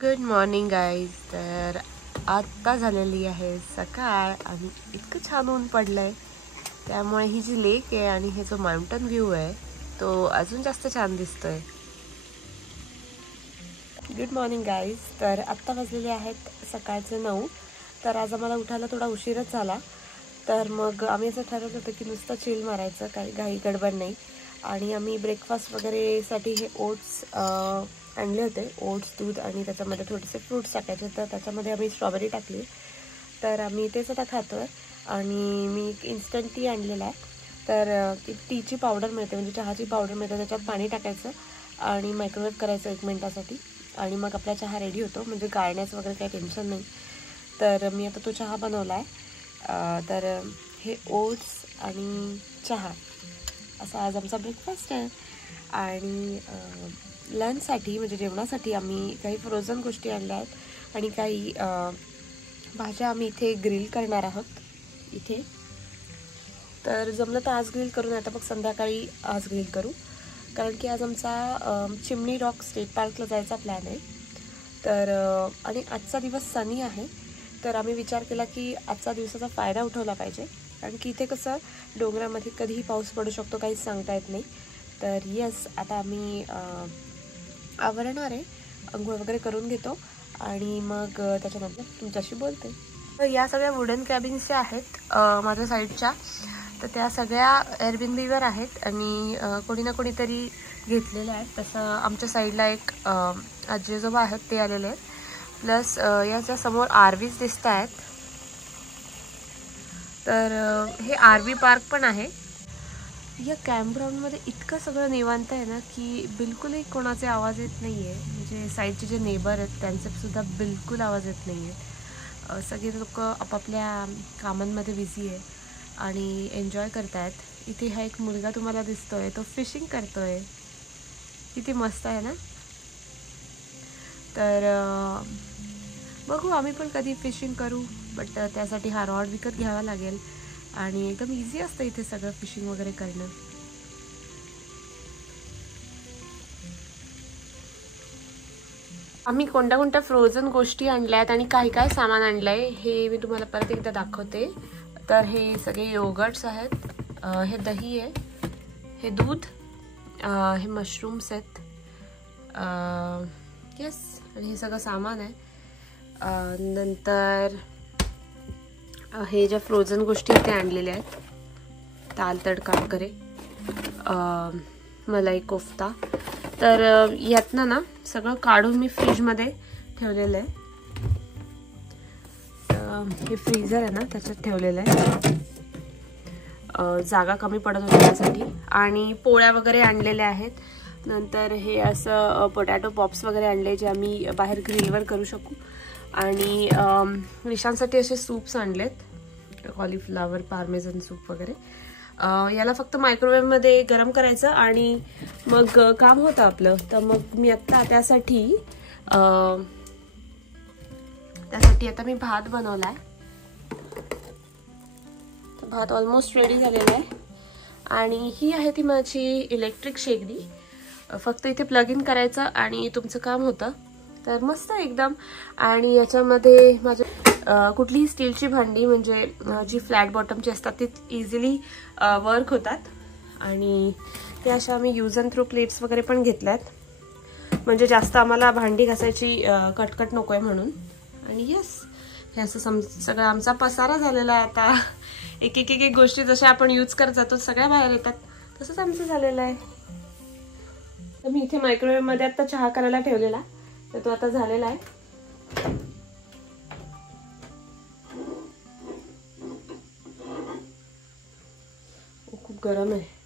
Good morning guys. तर आत्ता झालेली आहे सकाळ आणि इतकं छान ऊन पडलंय, त्यामुळे ही जी लेक आहे आणि हे जो माउंटन व्ह्यू आहे तो अजून जास्त छान दिसतोय. Good morning guys. तर आत्ता वाजलेले आहेत सकाळचे 9. तर आज आम्हाला उठायला थोडा उशीरच झाला. तर मग आम्ही असं ठरवलं होतं की नुसतं चिल मारायचं, काही घाई गडबड नाही. आणि आम्ही ब्रेकफास्ट वगैरेसाठी हे ओट्स आणले होते. ओट्स, दूध आणि त्याच्यामध्ये थोडेसे फ्रूट्स टाकायचे. तर त्याच्यामध्ये आम्ही स्ट्रॉबेरी टाकली. तर आम्ही तेच आता खातो आहे. आणि मी एक इन्स्टंट टी आणलेला आहे. तर टीची पावडर मिळते, म्हणजे चहाची पावडर मिळते. त्याच्यात पाणी टाकायचं आणि मायक्रोवेव्ह करायचं 1 मिनिटासाठी आणि मग आपला चहा रेडी होतो. म्हणजे गाळण्याचं वगैरे काही टेन्शन नाही. तर मी आता तो चहा बनवला आहे. तर हे ओट्स आणि चहा असा आज आमचा ब्रेकफास्ट आहे. आणि लंचसाठी म्हणजे जेवणासाठी आम्ही काही फ्रोझन गोष्टी आणल्या आहेत आणि काही भाज्या आम्ही इथे ग्रिल करणार आहोत इथे. तर जमलं तर आज ग्रिल करू, नाही तर मग संध्याकाळी आज ग्रिल करू. कारण की आज आमचा चिमणी रॉक स्टेट पार्कला जायचा प्लॅन आहे. तर आणि आजचा दिवस सनी आहे. तर आम्ही विचार केला की आजचा दिवसाचा फायदा उठवला पाहिजे, कारण की इथे कसं डोंगरामध्ये कधीही पाऊस पडू शकतो, काहीच सांगता येत नाही. तर येस, आता आम्ही आवरणार आहे, अंघोळ वगैरे करून घेतो आणि मग त्याच्यानंतर तुमच्याशी बोलते. तर या सगळ्या वुडन कॅबिन्स ज्या आहेत माझ्या साईडच्या, तर त्या सगळ्या एअरबिनबीवर आहेत आणि कोणी ना कोणीतरी घेतलेल्या आहेत. तसं आमच्या साईडला एक आजी आजोबा आहेत, ते आलेले आहेत. प्लस याच्या समोर आरवीज दिसत आहेत. तर हे आरवी पार्क पण आहे. या कॅम्पग्राऊंडमध्ये इतकं सगळं निवांत आहे ना की बिलकुलही कोणाचे आवाज येत नाही आहे. म्हणजे साईडचे जे नेबर आहेत त्यांचेसुद्धा बिलकुल आवाज येत नाही आहे. सगळे लोक आपापल्या कामांमध्ये बिझी आहे आणि एन्जॉय करत आहेत. इथे हा एक मुलगा तुम्हाला दिसतो आहे, तो फिशिंग करतो आहे. किती मस्त आहे ना. तर बघू, आम्ही पण कधी फिशिंग करू, बट त्यासाठी हा रॉड विकत घ्यावा लागेल. आणि एकदम इझी असतं इथे सगळं फिशिंग वगैरे करणं. आम्ही कोणत्या फ्रोझन गोष्टी आणल्या आहेत आणि काय काय सामान आणलं आहे हे मी तुम्हाला परत एकदा दाखवते. तर हे सगळे योगर्ट्स आहेत, हे दही आहे, हे दूध, हे मशरूम्स आहेत, येस, आणि हे सगळं सामान आहे. नंतर हे ज्या फ्रोझन गोष्टी ते आणलेल्या आहेत, दाल तडका वगैरे, मलाई कोफ्ता. तर यातनं ना सगळं काढून मी फ्रीजमध्ये ठेवलेलं आहे. हे फ्रीझर आहे ना, त्याच्यात ठेवलेलं आहे, जागा कमी पडत होती त्यासाठी. आणि पोळ्या वगैरे आणलेल्या आहेत. नंतर हे असं पोटॅटो पॉप्स वगैरे आणले, जे आम्ही बाहेर ग्रिलवर करू शकू. आणि विशांसाठी असे सूप्स आणलेत, कॉलीफ्लावर पार्मेझन सूप वगैरे. याला फक्त मायक्रोवेव्हमध्ये गरम करायचं आणि मग काम होतं आपलं. तर मग मी आत्ता त्यासाठी आता मी भात बनवलाय. तर भात ऑलमोस्ट रेडी झालेला आहे. आणि ही आहे ती माझी इलेक्ट्रिक शेगडी. फक्त इथे प्लग इन करायचं आणि तुमचं काम होतं. तर मस्त एकदम. आणि याच्यामध्ये माझ्या कुठलीही स्टीलची भांडी, म्हणजे जी फ्लॅट बॉटमची असतात, ती इझिली वर्क होतात. आणि ते अशा आम्ही यूज अँड थ्रो प्लेट्स वगैरे पण घेतल्यात, म्हणजे जास्त आम्हाला भांडी घासायची कटकट नको आहे म्हणून. आणि येस, हे असं सगळं आमचा पसारा झालेला आहे. आता एक एक गोष्टी जशा आपण यूज करत जातो सगळ्या बाहेर येतात, तसंच आमचं झालेलं आहे. तर मी इथे मायक्रोवेव्हमध्ये आता चहा करायला ठेवलेला, तर तो आता झालेला आहे. खूप गरम आहे.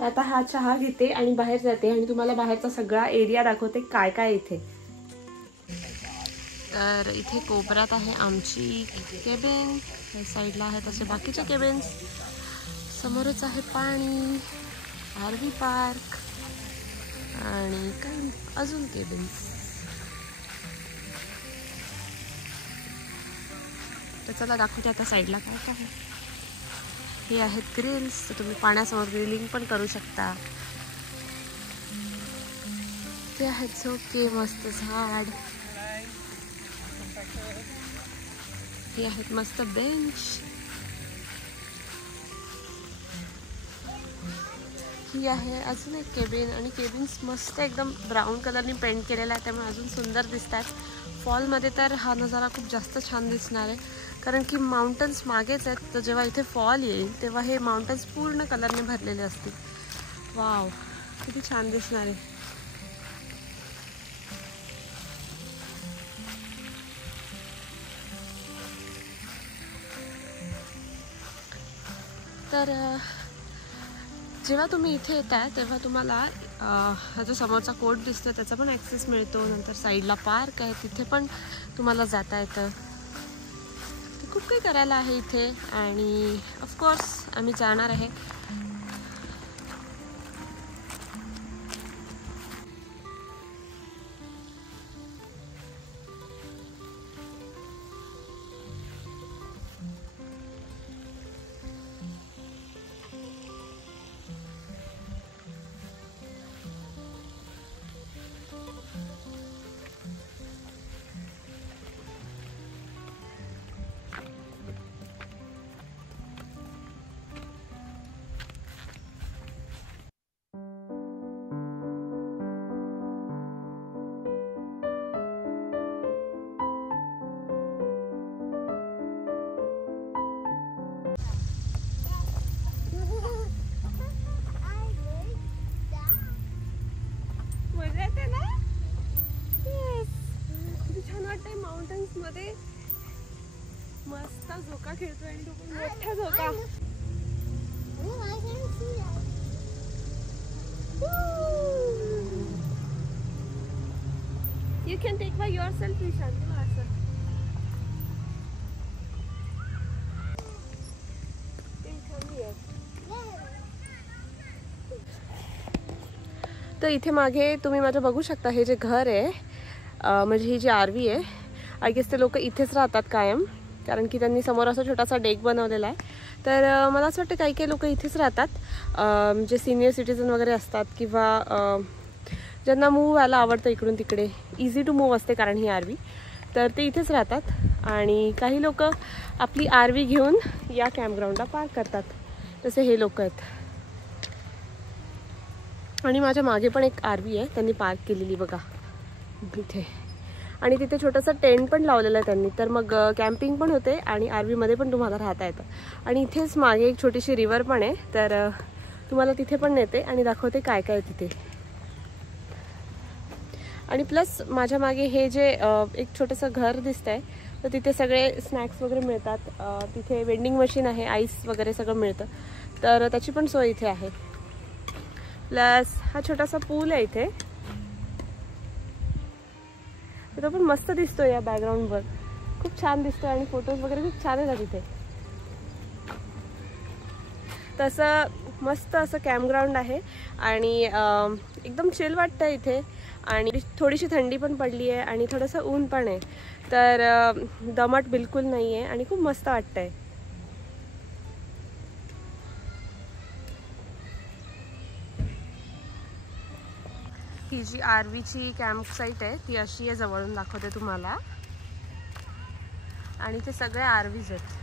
आता हा चहा घेते आणि बाहेर जाते आणि तुम्हाला बाहेरचा सगळा एरिया दाखवते काय काय इथे. तर इथे कोपऱ्यात आहे आमची केबिन, साईडला आहेत असे बाकीचे केबिन्स, समोरच आहे पाणी, आरवी पार्क आणि काही अजून केबिन्स. तर चला दाखवते आता साईडला काय काय. हे आहेत ग्रिल्स, तर तुम्ही पाण्यासमोर ग्रिलिंग पण करू शकता. ते आहेत झोके, मस्त झाड. हे आहेत मस्त बेंच. ही आहे अजून एक केबिन, आणि केबिन्स मस्त एकदम ब्राऊन कलरनी पेंट केलेला आहे, त्यामुळे अजून सुंदर दिसतात. फॉलमध्ये तर हा नजारा खूप जास्त छान दिसणार आहे, कारण की माउंटन्स मागेच आहेत. तर जेव्हा इथे फॉल येईल तेव्हा हे माउंटन्स पूर्ण कलरने भरलेले असतील. वाव, किती छान दिसणार आहे. तर जेव्हा तुम्ही इथे येताय तेव्हा तुम्हाला हा जो समोरचा कोर्ट दिसतो त्याचा पण ॲक्सेस मिळतो. नंतर साईडला पार्क आहे, तिथे पण तुम्हाला जाता येतं. खूप काही करायला आहे इथे, आणि ऑफकोर्स आम्ही जाणार आहे. माउंटन्स मध्ये मस्त झोका खेळतोय, आणि तो पण मोठा झोका. You can take by yourself, Ishan. तर इथे मागे तुम्ही माझं बघू शकता, हे जे घर आहे म्हणजे ही जी आरवी आहे, आय गेस ते लोक इथेच राहतात कायम, कारण की त्यांनी समोर असा छोटासा डेक बनवलेला आहे. तर मला असं वाटतं काही काही लोक इथेच राहतात, जे सिनियर सिटीजन वगैरे असतात, किंवा ज्यांना मूव व्हायला आवडतं इकडून तिकडे, इझी टू मूव असते कारण ही आरवी, तर ते इथेच राहतात. आणि काही लोक आपली आरवी घेऊन या कॅम्पग्राऊंडला पार्क करतात, तसे हे लोक आहेत. आणि माझ्या मागे पण एक आरवी आहे त्यांनी पार्क केलेली बघा इथे, आणि तिथे छोटंसं टेंट पण लावलेलं आहे त्यांनी. तर मग कॅम्पिंग पण होते आणि आरवीमध्ये पण तुम्हाला राहता येतं. आणि इथेच मागे एक छोटीशी रिव्हर पण आहे, तर तुम्हाला तिथे पण नेते आणि दाखवते काय काय तिथे. आणि प्लस माझ्या मागे हे जे एक छोटंसं घर दिसतंय, तर तिथे सगळे स्नॅक्स वगैरे मिळतात. तिथे वेंडिंग मशीन आहे, आईस वगैरे सगळं मिळतं, तर त्याची पण सोय इथे आहे. प्लस हा छोटासा पूल आहे इथे, तो पण मस्त दिसतोय या बॅकग्राऊंडवर, खूप छान दिसतोय, आणि फोटोज वगैरे खूप छान येतात इथे. तसं मस्त असं कॅम्पग्राऊंड आहे, आणि एकदम चिल वाटतं इथे, आणि थोडीशी थंडी पण पडली आहे, आणि थोडंसं ऊन पण आहे, तर दमट बिलकुल नाही आहे, आणि खूप मस्त वाटतंय. ही जी आरवीची कॅम्प साईट आहे ती अशी आहे, जवळून दाखवते तुम्हाला, आणि ते सगळे आरवीज आहेत.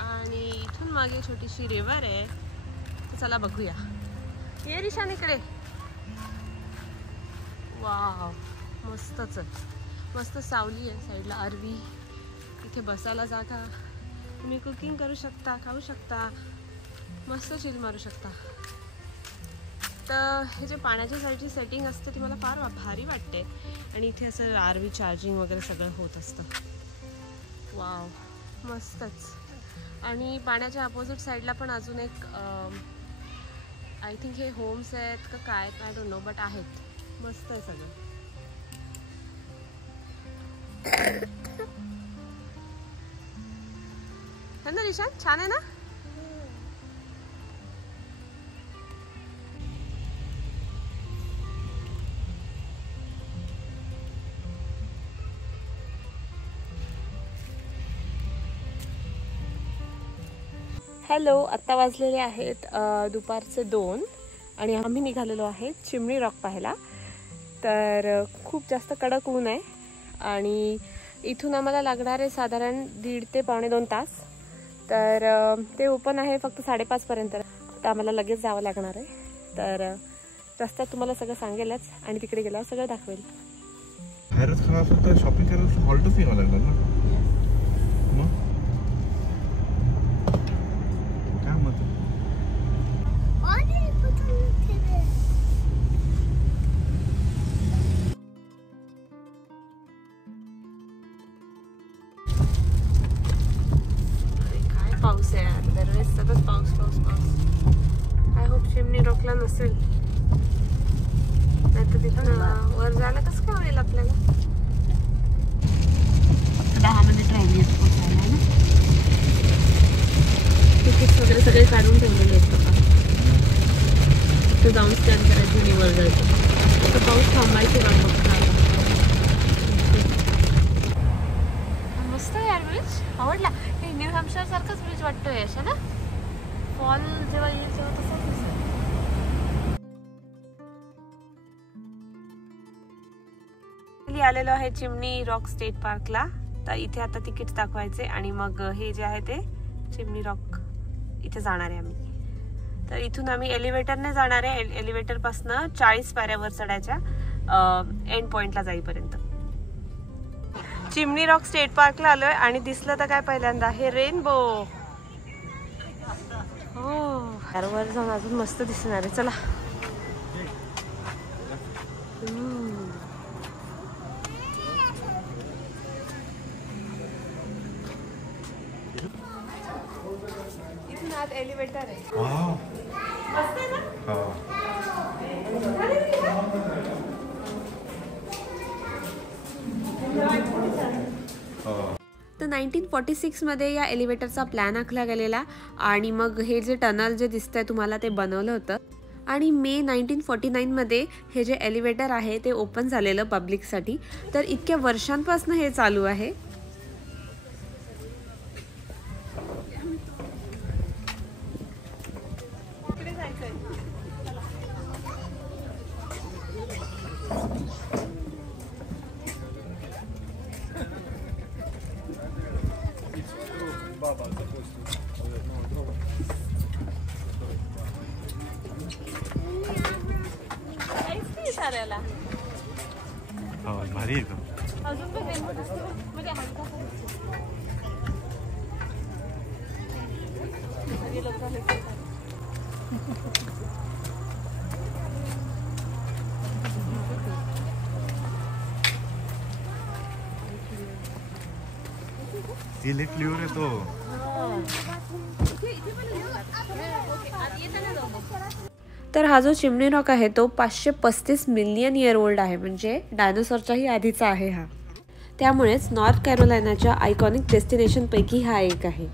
आणि इथून मागे छोटीशी रिव्हर आहे, तर चला बघूया. ये रिशान इकडे. वाव, मस्तच आहे, मस्त सावली आहे साईडला, आरवी, इथे बसायला जागा, तुम्ही कुकिंग करू शकता, खाऊ शकता, मस्त चिल मारू शकता. तर हे जे पाण्याच्या साईडची सेटिंग असते ती मला फार भारी वाटते, आणि इथे असं आरवी चार्जिंग वगैरे सगळं होत असतं. वाव, मस्तच. आणि पाण्याच्या अपोजिट साईडला पण अजून एक आय थिंक हे होम्स आहेत का काय, आय डोंट नो, बट आहेत, मस्त आहे सगळं. है ना रिशान, छान आहे ना. हॅलो, आत्ता वाजलेले आहेत दुपारचे 2 आणि आम्ही निघालेलो आहे चिमणी रॉक पाहायला. तर खूप जास्त कडक ऊन आहे आणि इथून आम्हाला लागणार आहे साधारण 1.5 ते पावणे 2 तास. तर ते ओपन आहे फक्त 5:30 पर्यंत. तर आम्हाला लगेच जावं लागणार आहे. तर रस्त्यात तुम्हाला सगळं सांगेलच आणि तिकडे गेल्यावर सगळं दाखवेल. बाहेरच खराब असेल तर शॉपिंग करायला हॉल्ट फी घ्यावं लागणार ना. मग काय मत काय पाऊस आहे यार, दरवेळेस सतत पाऊस पाऊस पाऊस. आय होप चिमणी रॉकला नसेल, नाही तर तिथं वर जायला कसं काय होईल आपल्याला. 10 मिनिट राहिली आहेत पोहोचायला ना. तिकीट्स वगैरे सगळे काढून ठेवलेले आहेत बघा. तिथं जाऊन स्कॅन करायची आणि वर जायचं. तर पाऊस थांबायची वाट बघता. मस्त आहे यार ब्रिज, आवडला. हे न्यू हॅम्पशायर सारखाच ब्रिज वाटतोय अशा ना. फॉल जेव्हा येईल तेव्हा तसंच दिसेल. आलेलो आहे चिमणी रॉक स्टेट पार्कला. तर इथे आता तिकीट दाखवायचे आणि मग हे जे आहे ते चिमणी रॉक इथे जाणार आहे आम्ही. तर इथून आम्ही एलिव्हेटरने जाणार आहे. एलिव्हेटर पासून 40 पायऱ्या वर चढायच्या एंड पॉइंटला जाईपर्यंत. चिमणी रॉक स्टेट पार्कला आलोय आणि दिसलं तर काय पहिल्यांदा हे रेनबो. हो, वर जाऊन अजून मस्त दिसणार आहे. चला. इथून आत एलिव्हेटर आहे. मस्त आहे ना. तर 1946 मध्ये या एलिव्हेटरचा प्लॅन आखला गेलेला आणि मग हे जे टनल जे दिसतंय तुम्हाला ते बनवलं होतं. आणि मे 1949 मध्ये हे जे एलिव्हेटर आहे ते ओपन झालेलं पब्लिकसाठी. तर इतक्या वर्षांपासून हे चालू आहे. भारी आहे का? अजून पण रेनबो दिसतो म्हणजे हलका क्लिअर आहे तो. तर हा जो चिमणी रॉक आहे तो 535 मिलियन इयर ओल्ड आहे. म्हणजे डायनोसॉरच्याही आधीचा आहे हा. त्यामुळेच नॉर्थ कॅरोलायनाच्या आयकॉनिक डेस्टिनेशन पैकी हा एक आहे.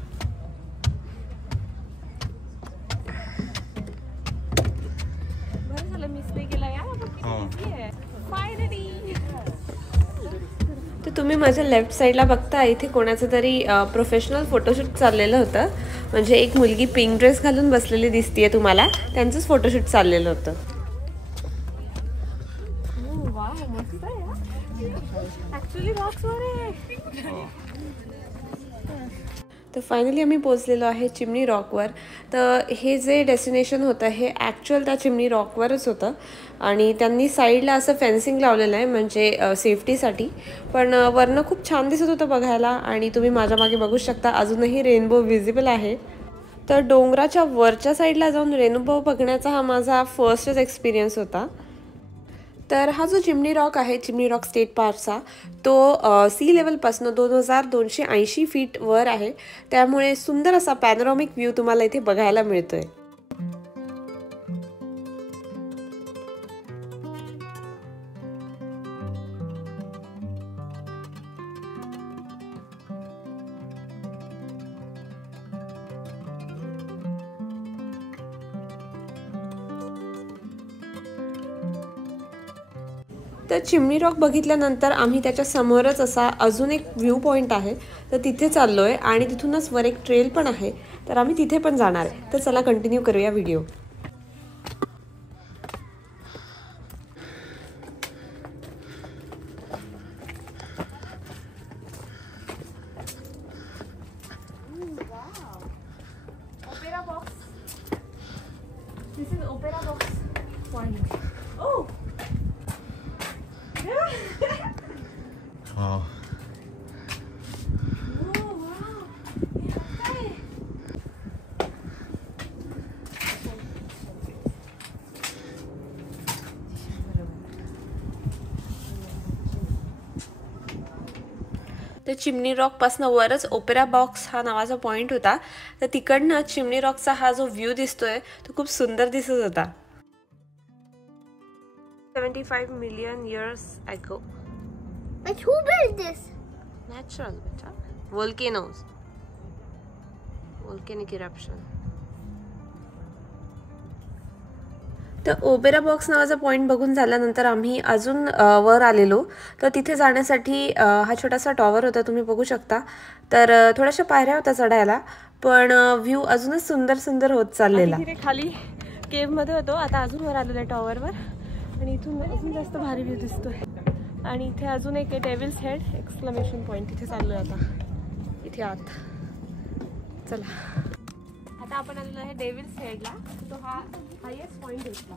तर तुम्ही माझ्या लेफ्ट साईडला बघता, इथे कोणाचं तरी प्रोफेशनल फोटोशूट चाललेलं होतं. म्हणजे एक मुलगी पिंक ड्रेस घालून बसलेली दिसतीये तुम्हाला, त्यांचंच फोटोशूट चाललेलं होतं. तर फायनली आम्ही पोहोचलेलो आहे चिमणी रॉकवर. तर हे जे डेस्टिनेशन होतं हे ॲक्च्युअल त्या चिमणी रॉकवरच होतं आणि त्यांनी साईडला असं फेन्सिंग लावलेलं आहे म्हणजे सेफ्टीसाठी. पण वरनं खूप छान दिसत होतं बघायला आणि तुम्ही माझ्या मागे बघू शकता अजूनही रेनबो विजिबल आहे. तर डोंगराच्या वरच्या साईडला जाऊन रेनबो बघण्याचा हा माझा फर्स्टच एक्सपिरियन्स होता. तर हा जो चिमणी रॉक आहे चिमणी रॉक स्टेट पार्कचा तो सी लेवलपासून 2280 फीट वर आहे. त्यामुळे सुंदर असा पॅनोरामिक व्ह्यू तुम्हाला इथे बघायला मिळतोय. तर चिमणी रॉक बघितल्यानंतर आम्ही त्याच्या समोरच असा अजून एक व्ह्यू पॉइंट आहे तर तिथे चाललोय आणि तिथूनच वर एक ट्रेल पण आहे. तर आम्ही तिथे पण जाणार आहे. तर चला कंटिन्यू करूया video. This is Opera Box point. Oh! हा. Oh, wow! हे काय? तर चिमणी रॉक पासून वरच ओपेरा बॉक्स हा नावाचा पॉइंट होता. तर तिकडनं चिमणी रॉकचा हा जो व्ह्यू दिसतोय तो खूप सुंदर दिसत होता. 75 million years ago. But who built this? Natural, beta. Volcanoes. Volcanic eruption. तर ओपेरा बॉक्स नावाचा पॉईंट बघून झाल्यानंतर आम्ही अजून वर आलेलो. तर तिथे जाण्यासाठी हा छोटासा टॉवर होता, तुम्ही बघू शकता. तर थोड्याशा पायऱ्या होत्या चढायला, पण व्ह्यू अजूनच सुंदर सुंदर होत चाललेला. तिथे खाली केव्हमध्ये होतो, आता अजून वर आलेलो आहे टॉवरवर आणि इथून अजून जास्त भारी व्ह्यू दिसतोय. आणि इथे अजून एक डेव्हिल्स हेड एक्सक्लेमेशन पॉईंट तिथे चाललोय आता इथे आत. चला आता आपण आलेलो आहे डेव्हिल्स हेडला. तो हा हायेस्ट पॉइंट होता.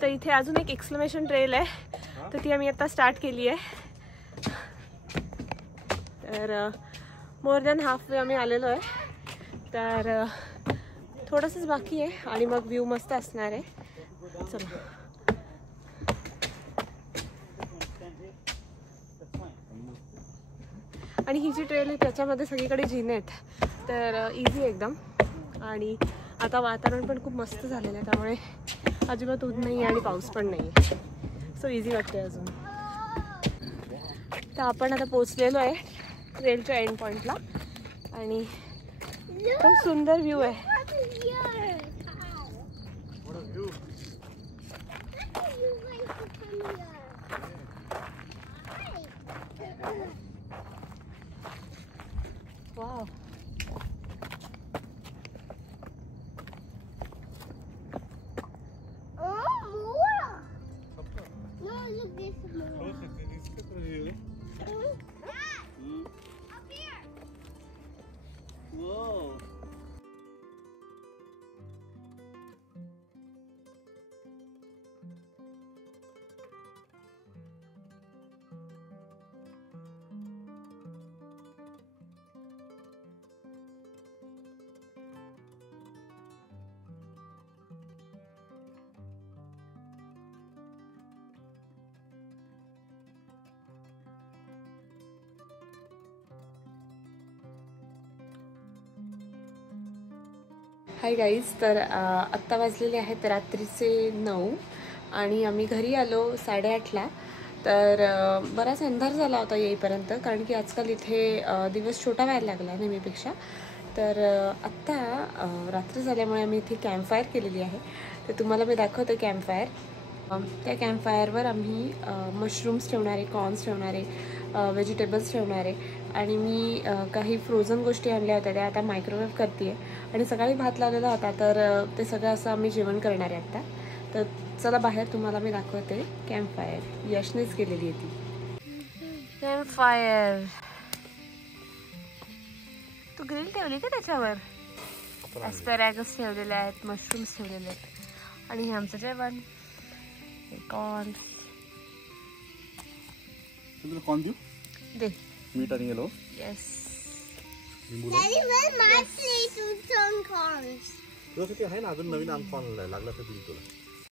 तर इथे अजून एक एक्सक्लेमेशन ट्रेल आहे, तर ती आम्ही आता स्टार्ट केली आहे. तर मोर दॅन हाफ वे आम्ही आलेलो आहे. तर थोडंसंच बाकी आहे आणि मग व्ह्यू मस्त असणार आहे. चला आणि ही जी ट्रेल आहे त्याच्यामध्ये सगळीकडे जिने आहेत, तर इझी एकदम. आणि आता वातावरण पण खूप मस्त झालेलं आहे, त्यामुळे अजिबात ऊन नाही आणि पाऊस पण नाही आहे, सो इझी वाटते अजून. तर आपण आता पोचलेलो आहे ट्रेलच्या एंड पॉईंटला आणि खूप सुंदर व्ह्यू आहे. वाव. Hi guys. तर आत्ता वाजलेले आहेत रात्रीचे 9 आणि आम्ही घरी आलो 8:30ला. तर बराच अंधार झाला होता येईपर्यंत, कारण की आजकाल इथे दिवस छोटा व्हायला लागला नेहमीपेक्षा. तर आत्ता रात्र झाल्यामुळे आम्ही इथे कॅम्पफायर केलेली आहे. तर तुम्हाला मी दाखवते कॅम्पफायर. त्या कॅम्पफायरवर आम्ही मशरूम्स ठेवणारे, कॉर्न्स ठेवणारे, व्हेजिटेबल्स ठेवणारे आणि मी काही फ्रोझन गोष्टी आणल्या होत्या त्या आता मायक्रोवेव्ह करते आहे. आणि सकाळी भात लावलेला होता, तर ते सगळं असं आम्ही जेवण करणार आहे आत्ता. तर चला बाहेर तुम्हाला मी दाखवते कॅम्पफायर. यशनेच केलेली आहे ती कॅम्पफायर. तू ग्रिल ठेवली का त्याच्यावर? ॲस्पॅरॅगस ठेवलेले आहेत, मशरूम्स ठेवलेले आहेत आणि हे आमचं जेवण. कॉर्न कॉर्न देऊ दे. मीठ आणि yellow. Yes. Daddy, where's my plate with some corns? तुझ्यासाठी आहे ना अजून नवीन कॉर्न लागला तर दिली तुला.